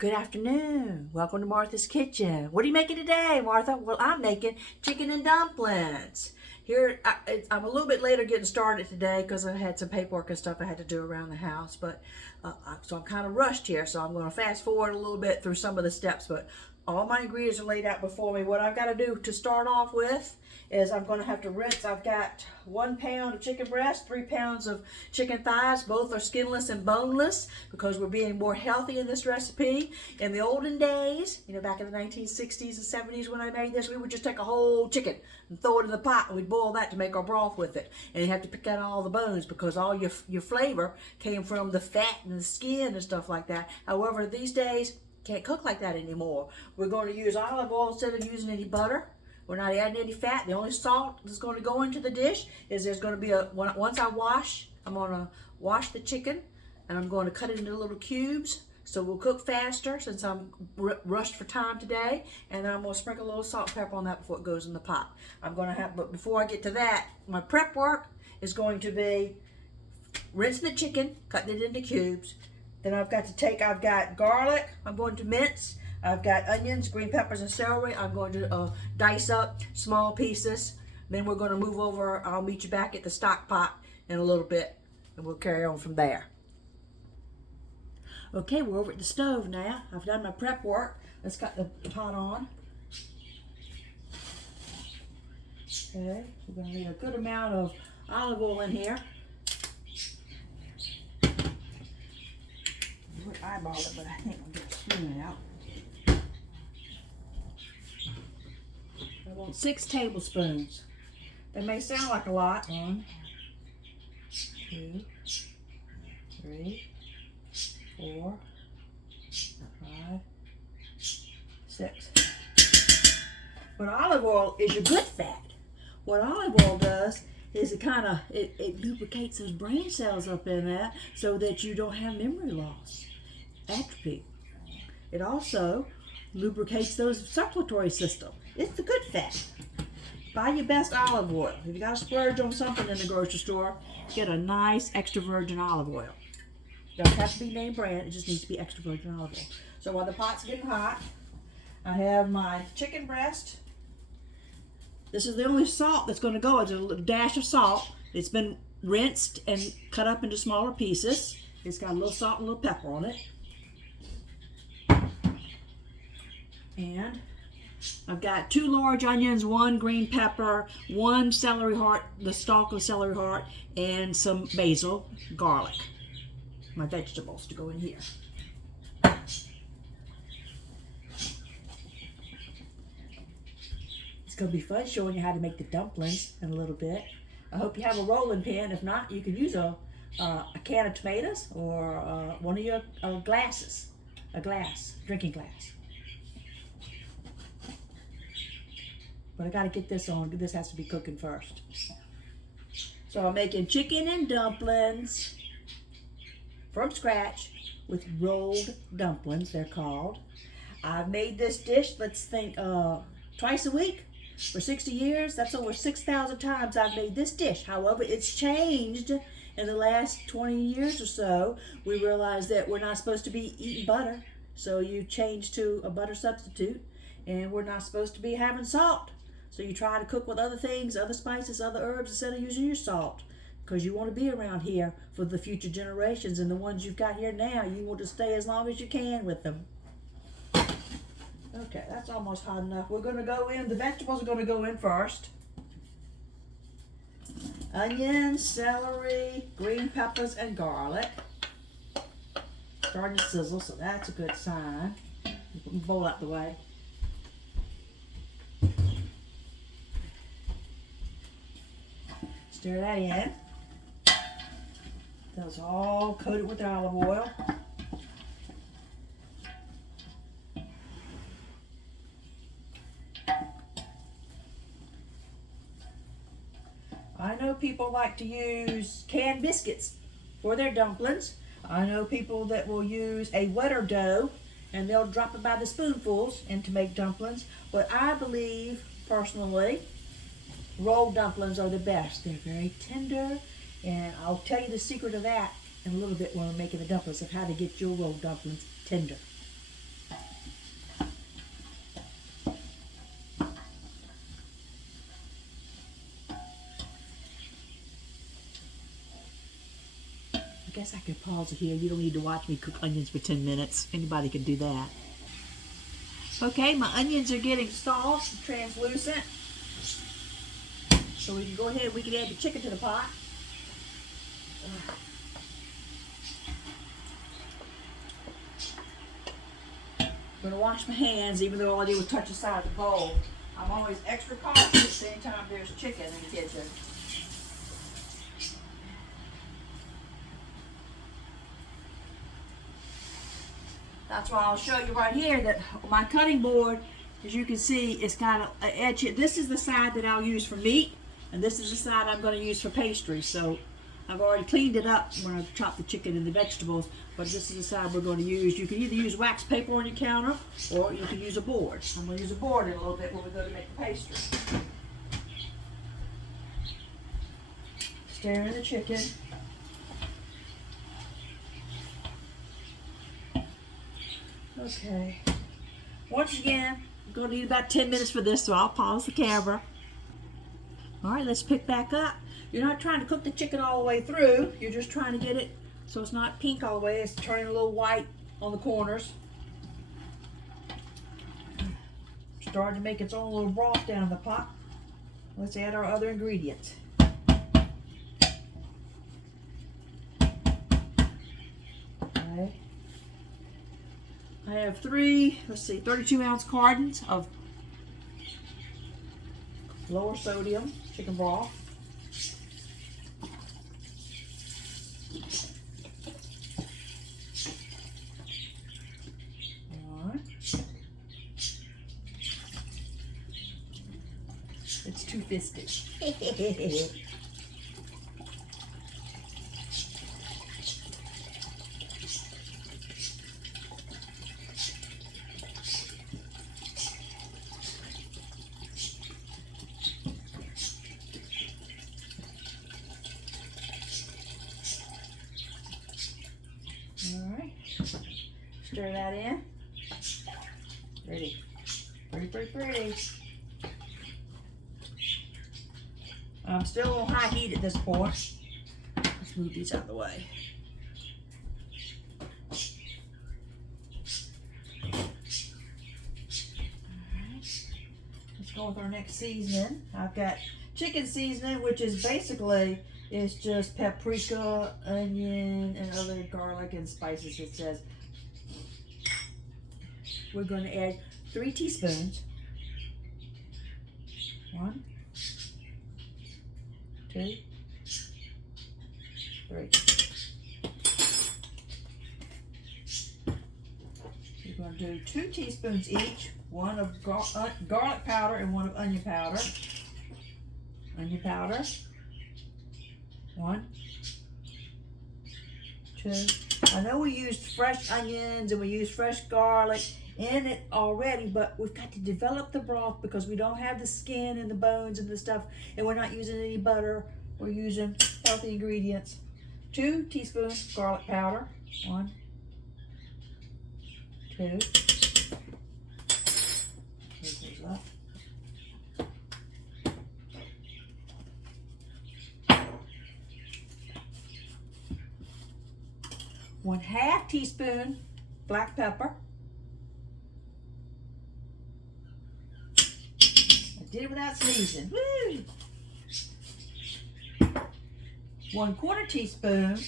Good afternoon. Welcome to Martha's Kitchen. What are you making today, Martha? Well, I'm making chicken and dumplings. Here, I'm a little bit later getting started today because I had some paperwork and stuff I had to do around the house. But so I'm kind of rushed here, so I'm going to fast forward a little bit through some of the steps. But all my ingredients are laid out before me. What I've got to do to start off with is I'm going to have to rinse. I've got 1 pound of chicken breast, 3 pounds of chicken thighs. Both are skinless and boneless because we're being more healthy in this recipe. In the olden days, back in the 1960s and 70s when I made this, we would just take a whole chicken and throw it in the pot and we'd boil that to make our broth with it. And you have to pick out all the bones because all your flavor came from the fat and the skin and stuff like that. However, these days, can't cook like that anymore. We're going to use olive oil instead of using any butter. We're not adding any fat. The only salt that's going to go into the dish is there's going to be once I'm going to wash the chicken and I'm going to cut it into little cubes so we'll cook faster since I'm rushed for time today. And then I'm going to sprinkle a little salt and pepper on that before it goes in the pot. But before I get to that, my prep work is going to be rinsing the chicken, cutting it into cubes. Then I've got garlic I'm going to mince. I've got onions, green peppers, and celery. I'm going to dice up small pieces. Then we're going to move over. I'll meet you back at the stock pot in a little bit, and we'll carry on from there. Okay, we're over at the stove now. I've done my prep work. Let's got the pot on. Okay, we're going to need a good amount of olive oil in here. I would eyeball it, but I think I'll get a spoon out. I want 6 tablespoons. That may sound like a lot. 1, 2, 3, 4, 5, 6. But olive oil is your good fat. What olive oil does is it lubricates those brain cells up in that so that you don't have memory loss, atrophy. It also lubricates those circulatory system. It's the good fat. Buy your best olive oil. If you got to splurge on something in the grocery store, get a nice extra virgin olive oil. It doesn't have to be name brand, it just needs to be extra virgin olive oil. So while the pot's getting hot, I have my chicken breast. This is the only salt that's going to go. It's a dash of salt. It's been rinsed and cut up into smaller pieces. It's got a little salt and a little pepper on it. And I've got 2 large onions, 1 green pepper, 1 celery heart, the stalk of celery heart, and some basil, garlic. My vegetables to go in here. It's going to be fun showing you how to make the dumplings in a little bit. I hope you have a rolling pin. If not, you can use a can of tomatoes or one of your glasses, drinking glass. But I got to get this on. This has to be cooking first. So I'm making chicken and dumplings from scratch with rolled dumplings, they're called. I've made this dish, let's think, twice a week for 60 years. That's over 6,000 times I've made this dish. However, it's changed in the last 20 years or so. We realized that we're not supposed to be eating butter, so you change to a butter substitute, and we're not supposed to be having salt. So you try to cook with other things, other spices, other herbs instead of using your salt, because you want to be around here for the future generations, and the ones you've got here now, you want to stay as long as you can with them. Okay, that's almost hot enough. We're going to go in, the vegetables are going to go in first. Onions, celery, green peppers, and garlic. Starting to sizzle, so that's a good sign. Put my bowl out the way. Stir that in. That's all coated with olive oil. I know people like to use canned biscuits for their dumplings. I know people that will use a wetter dough and they'll drop it by the spoonfuls and to make dumplings. But I believe, personally, rolled dumplings are the best. They're very tender, and I'll tell you the secret of that in a little bit when we're making the dumplings, of how to get your rolled dumplings tender. pause it here. You don't need to watch me cook onions for 10 minutes. Anybody can do that. Okay, my onions are getting soft, translucent. So we can go ahead, we can add the chicken to the pot. I'm going to wash my hands, even though all I did was touch the side of the bowl. I'm always extra cautious at the same time there's chicken in the kitchen. That's why I'll show you right here that my cutting board, as you can see, is kind of edge. This is the side that I'll use for meat, and this is the side I'm going to use for pastry. So I've already cleaned it up when I chop the chicken and the vegetables, but this is the side we're going to use. You can either use wax paper on your counter, or you can use a board. I'm going to use a board in a little bit when we go to make the pastry. Stir in the chicken. Okay. Once again, I'm going to need about 10 minutes for this, so I'll pause the camera. All right, let's pick back up. You're not trying to cook the chicken all the way through. You're just trying to get it so it's not pink all the way. It's turning a little white on the corners. Starting to make its own little broth down in the pot. Let's add our other ingredients. Okay. I have 32-ounce cartons of lower sodium chicken broth. It's two-fisted. Alright, stir that in. Pretty. Pretty, pretty, pretty. I'm still on high heat at this point. Let's move these out of the way. Alright, let's go with our next seasoning. I've got chicken seasoning, which is basically, it's just paprika, onion, and other garlic and spices, it says. We're going to add 3 teaspoons. 1, 2, 3. We're going to do 2 teaspoons each, one of garlic powder and one of onion powder. Onion powder. 1, 2. I know we used fresh onions and we used fresh garlic in it already, but we've got to develop the broth because we don't have the skin and the bones and the stuff, and we're not using any butter. We're using healthy ingredients. 2 teaspoons garlic powder. 1, 2. Move those up. 1/2 teaspoon black pepper. I did it without sneezing. Woo! 1/4 teaspoon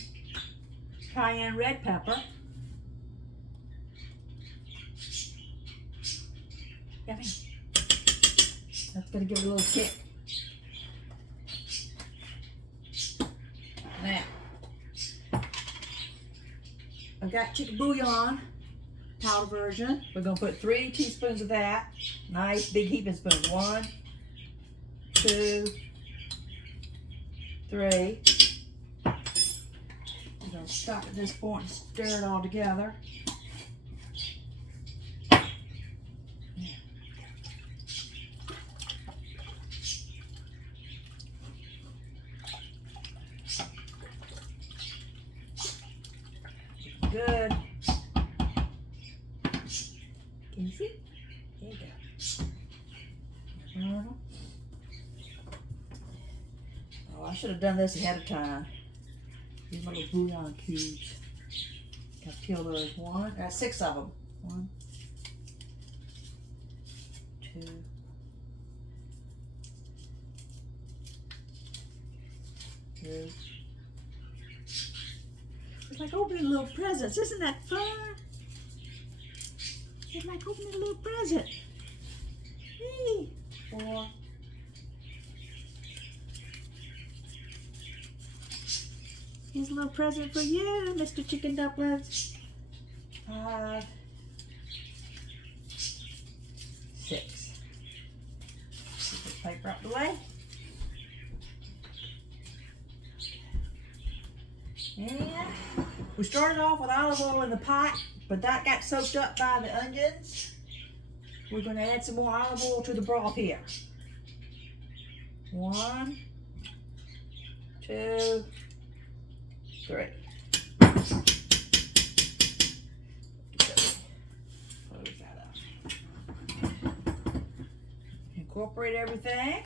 cayenne red pepper. Yummy. That's going to give it a little kick. Now, I've got chicken bouillon, powder version. We're going to put 3 teaspoons of that. Nice big heaping spoon. 1, 2, 3. We're going to stop at this point and stir it all together. Good. Can you see? There you go. Oh, I should have done this ahead of time. These my little bouillon cubes. kill those. One, 6 of them. 1, 2, 3. It's like opening little presents. Isn't that fun? It's like opening a little present. 3, 4. Here's a little present for you, Mr. Chicken Dumplings. 5, 6. Put the paper out the way. And we started off with olive oil in the pot, but that got soaked up by the onions. We're going to add some more olive oil to the broth here. 1, 2, 3. Close that up. Incorporate everything.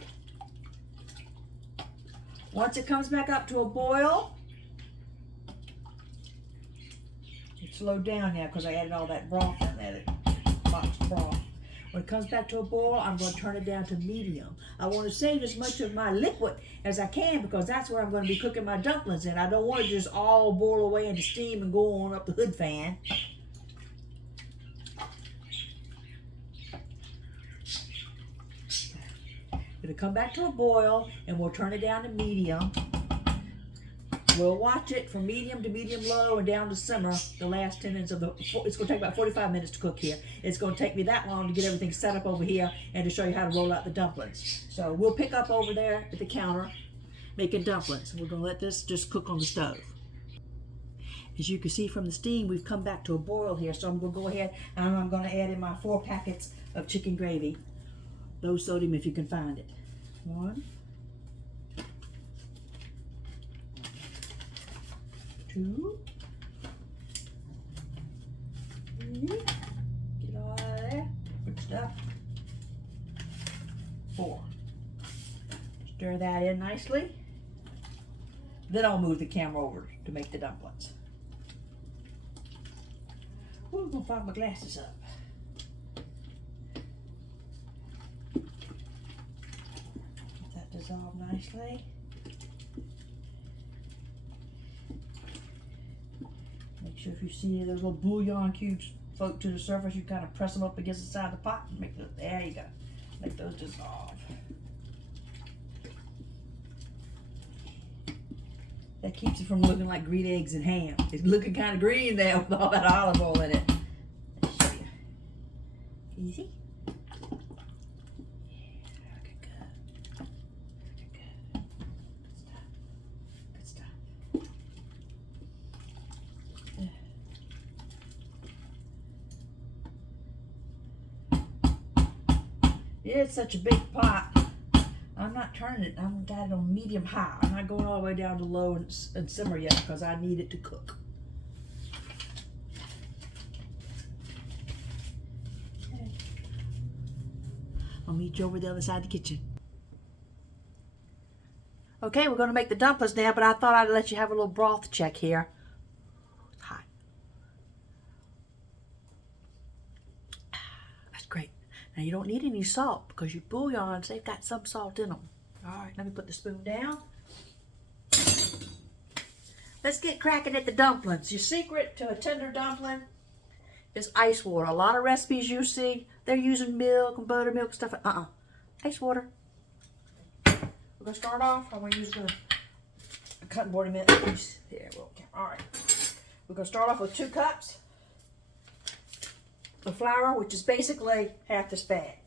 Once it comes back up to a boil, it's slowed down now because I added all that broth in there, that boxed broth. When it comes back to a boil, I'm going to turn it down to medium. I want to save as much of my liquid as I can because that's where I'm going to be cooking my dumplings in. I don't want to just all boil away into steam and go on up the hood fan. It'll come back to a boil and we'll turn it down to medium. We'll watch it from medium to medium low and down to simmer the last 10 minutes of the, it's going to take about 45 minutes to cook here. It's going to take me that long to get everything set up over here and to show you how to roll out the dumplings. So we'll pick up over there at the counter making dumplings. We're going to let this just cook on the stove. As you can see from the steam, we've come back to a boil here. So I'm going to go ahead and I'm going to add in my 4 packets of chicken gravy. Low sodium if you can find it. 1, 2, 3, get all out of there, good stuff. 4, stir that in nicely. Then I'll move the camera over to make the dumplings. Ooh, I'm gonna fire my glasses up. Let that dissolve nicely. Make sure if you see those little bouillon cubes float to the surface, you kind of press them up against the side of the pot and make those, there you go. Make those dissolve. That keeps it from looking like green eggs and ham. It's looking kind of green there with all that olive oil in it. Let's show you. Easy. It's such a big pot. I'm not turning it. I've got it on medium high. I'm not going all the way down to low and simmer yet because I need it to cook. Okay. I'll meet you over the other side of the kitchen. Okay, we're going to make the dumplings now, but I thought I'd let you have a little broth check here. It's hot. That's great. Now you don't need any salt because your bouillons, they've got some salt in them. All right, let me put the spoon down. Let's get cracking at the dumplings. Your secret to a tender dumpling is ice water. A lot of recipes you see, they're using milk and buttermilk stuff. Ice water. We're gonna start off. I'm gonna use the cutting board in a minute. There, all right. We're gonna start off with 2 cups. The flour, which is basically half this bag.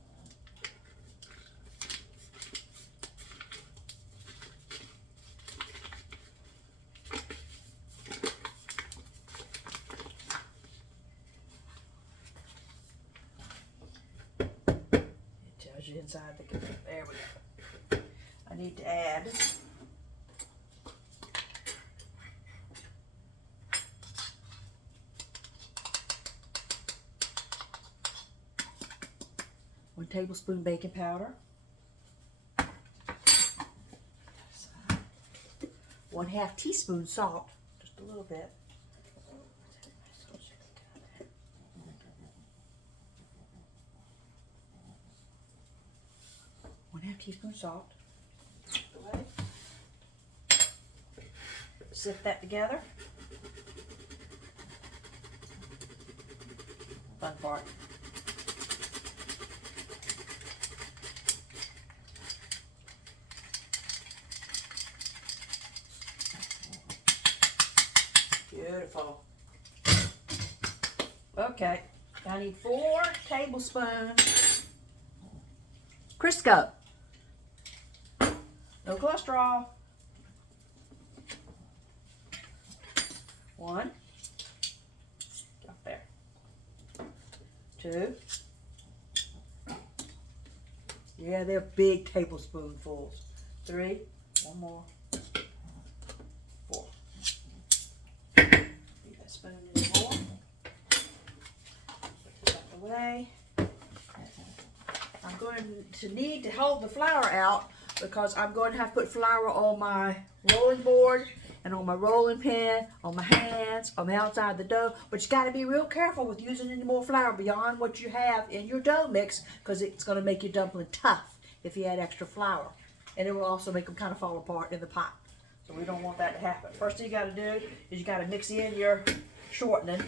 It tells you inside the container. There we go. I need to add one tablespoon baking powder, 1/2 teaspoon salt, just a little bit. teaspoon salt. Sift that together. Fun part. Beautiful. Okay, I need 4 tablespoons Crisco. No cholesterol. 1. Up there. 2. Yeah, they're big tablespoonfuls. 3. 1 more. 4. Leave that spoon anymore. Put this out of the way. I'm going to need to hold the flour out because I'm going to have to put flour on my rolling board and on my rolling pin, on my hands, on the outside of the dough. But you got to be real careful with using any more flour beyond what you have in your dough mix because it's going to make your dumpling tough if you add extra flour. And it will also make them kind of fall apart in the pot. So we don't want that to happen. First thing you got to do is you got to mix in your shortening.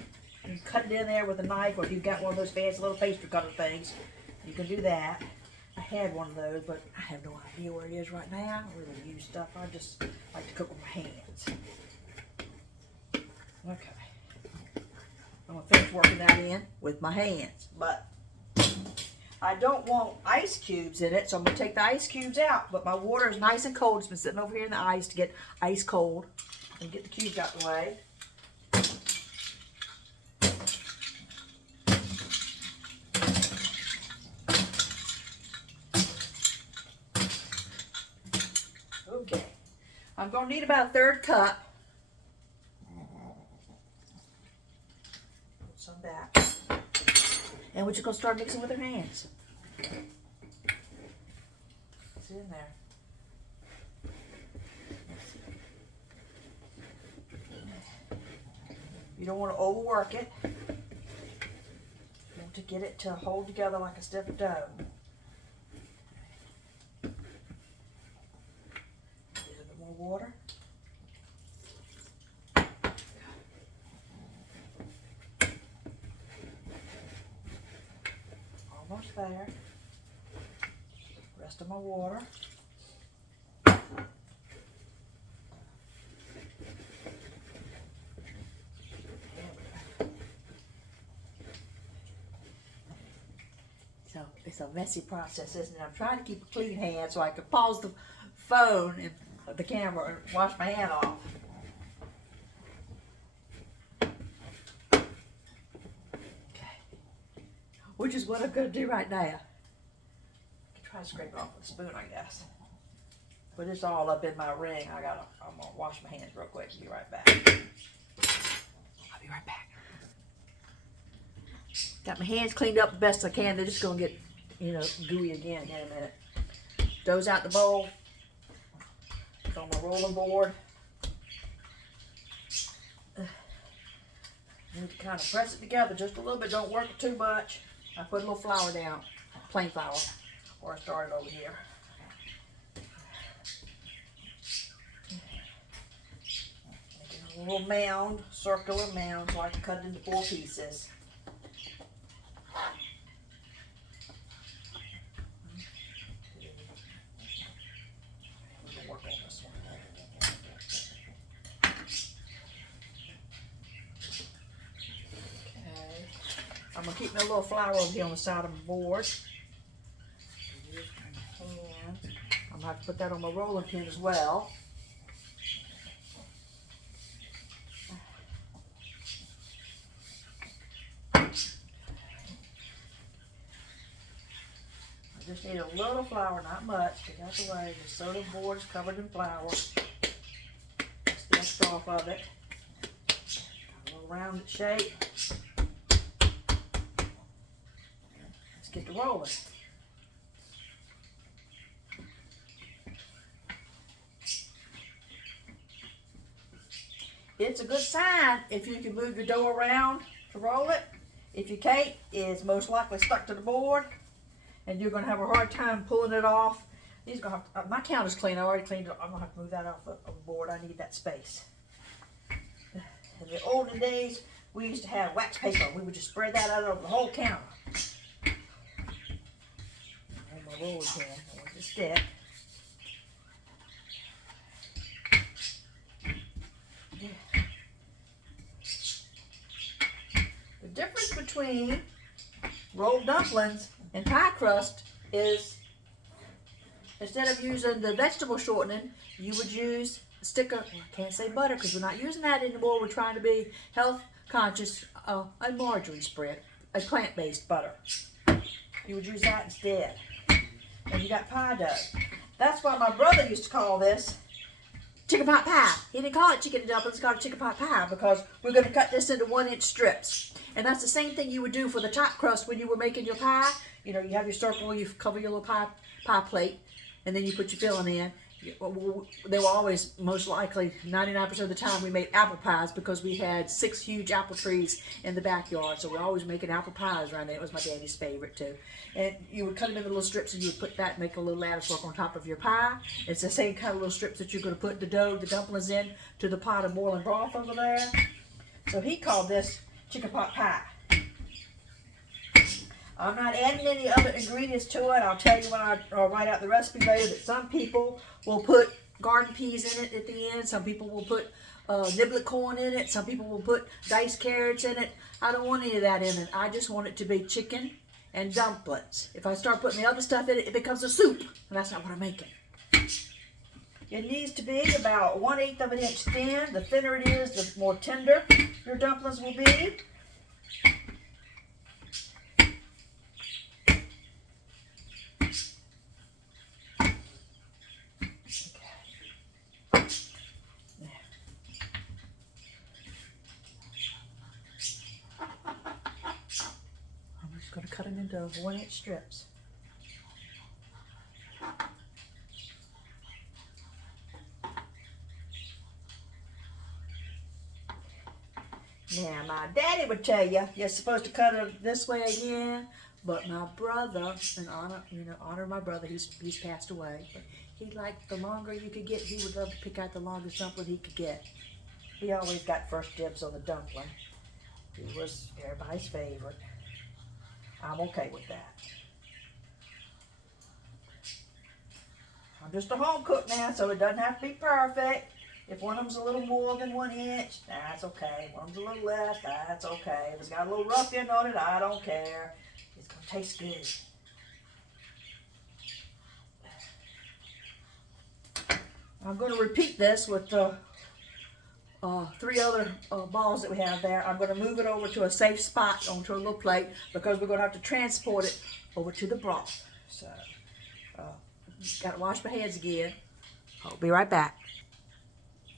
You cut it in there with a knife, or if you've got one of those fancy little pastry cutter things, you can do that. I had one of those, but I have no idea where it is right now. I don't really use stuff. I just like to cook with my hands. Okay. I'm going to finish working that in with my hands. But I don't want ice cubes in it, so I'm going to take the ice cubes out. But my water is nice and cold. It's been sitting over here in the ice to get ice cold and get the cubes out the way. Okay, I'm going to need about a 1/3 cup. Put some back. And we're just going to start mixing with our hands. It's in there. You don't want to overwork it. You want to get it to hold together like a stiff dough. Water. Almost there. Rest of my water. So it's a messy process, isn't it? I'm trying to keep a clean hand so I can pause the phone and the camera and wash my hand off. Okay. Which is what I'm going to do right now. I can try to scrape it off with a spoon, I guess. But it's all up in my ring. I'm going to wash my hands real quick and be right back. I'll be right back. Got my hands cleaned up the best I can. They're just going to get, gooey again in a minute. Dough's out the bowl. It's on my rolling board. Need to kind of press it together just a little bit. Don't work it too much. I put a little flour down, plain flour, where I started over here. Making a little mound, circular mound, so I can cut it into 4 pieces. I'm going to keep my little flour over here on the side of my board. I'm going to have to put that on my rolling pin as well. I just need a little flour, not much. Get out the way. The soda board is covered in flour. That's the extra off of it. A little rounded shape. Get to rolling. It's a good sign if you can move your dough around to roll it. If you can't, it's most likely stuck to the board and you're going to have a hard time pulling it off. These are gonna have, my counter's clean. I already cleaned it. I'm gonna have to move that off the board. I need that space. In the olden days, we used to have wax paper. We would just spread that out over the whole counter. And my roller pin. There's the stick. The difference between rolled dumplings and pie crust is, instead of using the vegetable shortening, you would use a stick of, I can't say butter because we're not using that anymore. We're trying to be health conscious, a margarine spread, a plant-based butter. You would use that instead. And you got pie dough. That's why my brother used to call this chicken pot pie. He didn't call it chicken and dumplings, he called it chicken pot pie because we're going to cut this into 1-inch strips. And that's the same thing you would do for the top crust when you were making your pie. You know, you have your circle, you cover your little pie plate, and then you put your filling in. They were always, most likely, 99% of the time, we made apple pies because we had 6 huge apple trees in the backyard. So we're always making apple pies around there. It was my daddy's favorite too. And you would cut them into little strips and you would put that, make a little lattice work on top of your pie. It's the same kind of little strips that you're going to put the dough, the dumplings in to the pot of boiling broth over there. So he called this chicken pot pie. I'm not adding any other ingredients to it. I'll tell you when I write out the recipe later that some people will put garden peas in it at the end. Some people will put niblet corn in it. Some people will put diced carrots in it. I don't want any of that in it. I just want it to be chicken and dumplings. If I start putting the other stuff in it, it becomes a soup. And that's not what I'm making. It needs to be about 1/8 of an inch thin. The thinner it is, the more tender your dumplings will be. Going to cut them into 1-inch strips. Now, my daddy would tell you, you're supposed to cut it this way again, but my brother, in honor of my brother, he's passed away, but he liked the longer you could get, he would love to pick out the longest dumpling he could get. He always got first dibs on the dumpling. He was everybody's favorite. I'm okay with that. I'm just a home cook now, so it doesn't have to be perfect. If one of them's a little more than 1 inch, that's okay. One of them's a little less, that's okay. If it's got a little rough end on it, I don't care. It's going to taste good. I'm going to repeat this with the 3 other balls that we have there. I'm going to move it over to a safe spot onto a little plate because we're going to have to transport it over to the broth. So, got to wash my hands again. I'll be right back.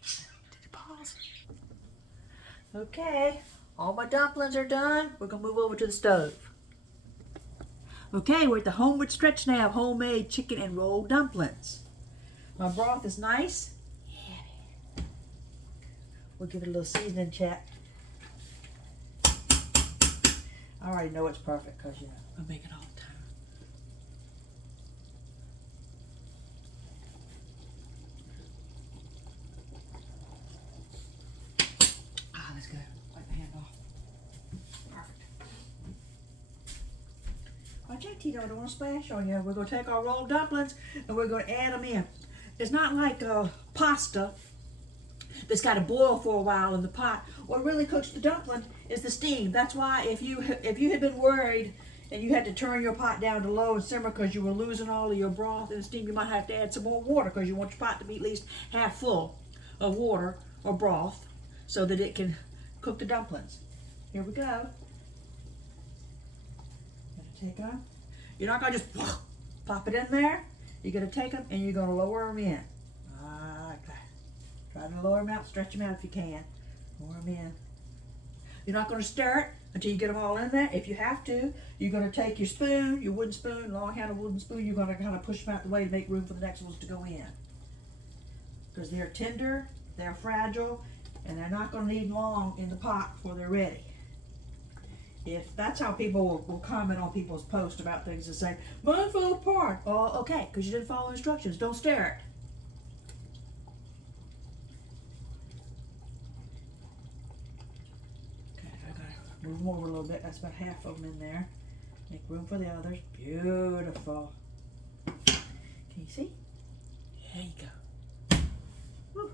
Did you pause? Okay, all my dumplings are done. We're going to move over to the stove. Okay, we're at the homeward stretch now of homemade chicken and rolled dumplings. My broth is nice. We'll give it a little seasoning check. I already know it's perfect because, you know, I make it all the time. Let's go. Wipe my hand off. Perfect. Watch out, Tito. I don't want to splash on you. We're going to take our rolled dumplings and we're going to add them in. It's not like pasta that's got to boil for a while in the pot. What really cooks the dumpling is the steam. That's why if you had been worried and you had to turn your pot down to low and simmer because you were losing all of your broth and steam, you might have to add some more water because you want your pot to be at least half full of water or broth so that it can cook the dumplings. Here we go. Gonna take them. You're not gonna just pop it in there. You're gonna take them and you're gonna lower them in. Try to lower them out, stretch them out if you can. Lower them in. You're not going to stir it until you get them all in there. If you have to, you're going to take your spoon, your wooden spoon, long-handled wooden spoon, you're going to kind of push them out the way to make room for the next ones to go in. Because they're tender, they're fragile, and they're not going to need long in the pot before they're ready. if that's how people will comment on people's posts about things and say, mine fell apart. Oh, okay, because you didn't follow instructions. Don't stare it. Okay, I gotta move them over a little bit. That's about half of them in there. Make room for the others. Beautiful. Can you see? There you go. Whew.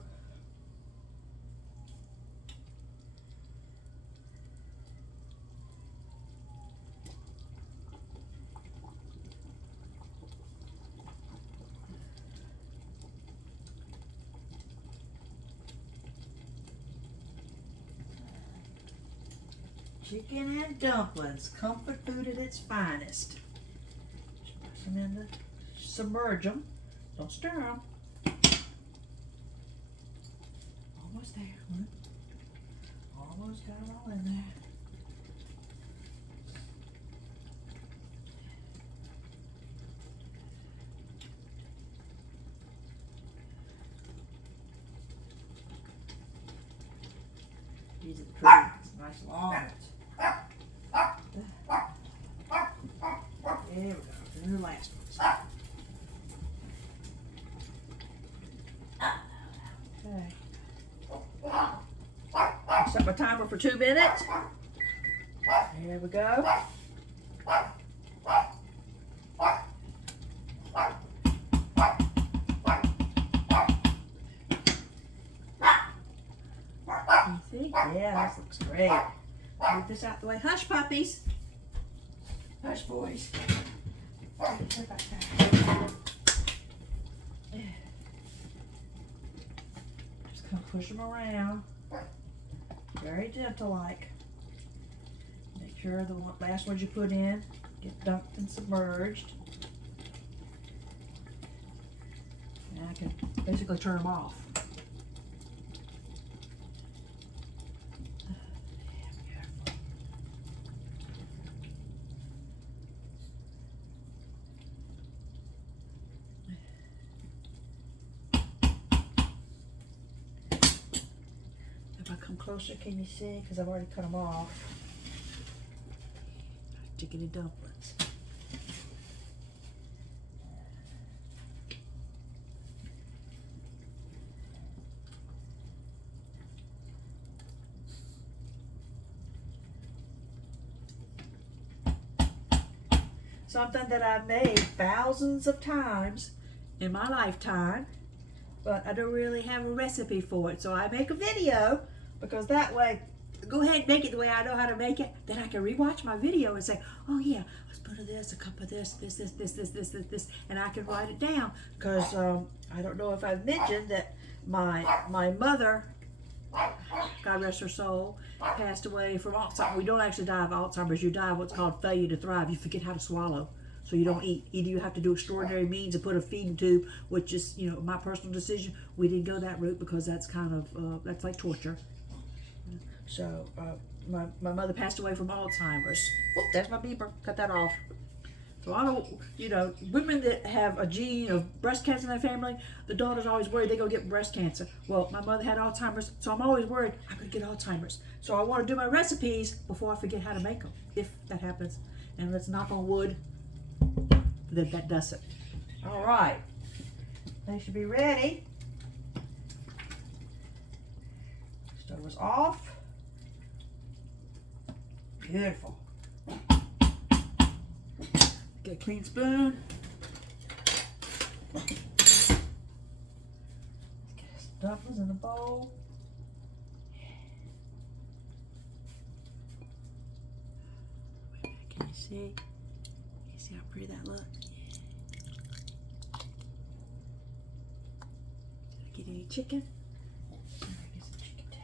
Chicken and dumplings, comfort food at its finest. Just press them in submerge them. Don't stir them. Almost there, huh? Almost got it all in there. These are the pretty, nice long ones. There we go. And the last ones. Okay. Set my timer for 2 minutes. There we go. You see? Yeah, this looks great. Move this out the way. Hush, puppies. Hush, boys. Just kind of push them around. Very gentle like. Make sure the last ones you put in get dunked and submerged. And I can basically turn them off. If I come closer, can you see? Because I've already cut them off. Chicken and dumplings. Something that I've made thousands of times in my lifetime, but I don't really have a recipe for it. So I make a video because that way, go ahead and make it the way I know how to make it. Then I can rewatch my video and say, oh yeah, a spoon of this, a cup of this, this, and I can write it down. Because I don't know if I've mentioned that my mother, God rest her soul, passed away from Alzheimer's. We don't actually die of Alzheimer's. You die of what's called failure to thrive. You forget how to swallow, so you don't eat. Either you have to do extraordinary means and put a feeding tube, which is, you know, my personal decision. We didn't go that route because that's kind of that's like torture. So my mother passed away from Alzheimer's. Oh, there's my beeper. Cut that off. So I don't, you know, women that have a gene of breast cancer in their family, the daughter's always worried they're going to get breast cancer. Well, my mother had Alzheimer's, so I'm always worried I'm going to get Alzheimer's. So I want to do my recipes before I forget how to make them, if that happens. And let's knock on wood that that doesn't. All right. They should be ready. Stove is off. Beautiful. Get a clean spoon. Let's get some dumplings in the bowl. Can you see? Can you see how pretty that looks? Did I get any chicken? Get some chicken too.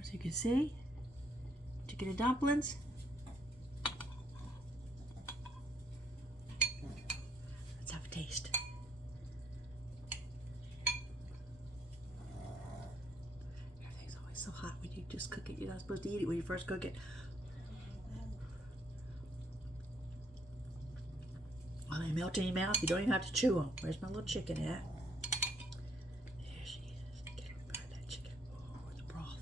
As you can see, chicken and dumplings. Let's have a taste. Everything's always so hot when you just cook it. You're not supposed to eat it when you first cook it. Well, they melt in your mouth. You don't even have to chew them. Where's my little chicken at? There she is. Get her by that chicken. Oh, the broth.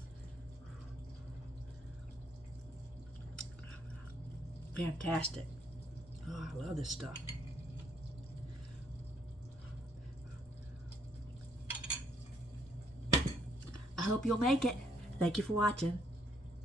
Fantastic. Oh, I love this stuff. I hope you'll make it. Thank you for watching.